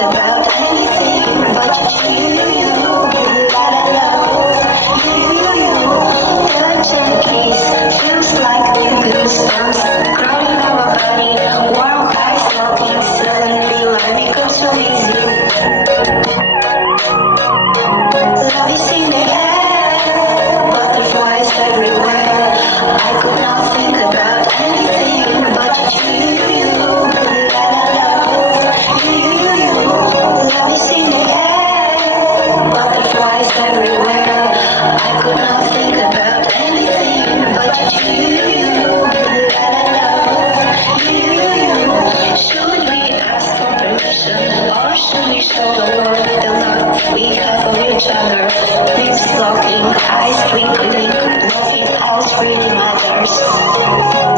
about anything but you. La la la. You. Touch and kiss feels like new goosebumps growing on my body. Warm eyes looking suddenly life becomes so easy. Love is in the air, butterflies everywhere. I could not think about anything but you. La la la. You. Love is in the air, butterflies everywhere. I could not think about anything but you. La la la. You. Should we ask for permission, or should we show the world the love we have for each other? Lips locking, eyes twinkling, nothing else really matters.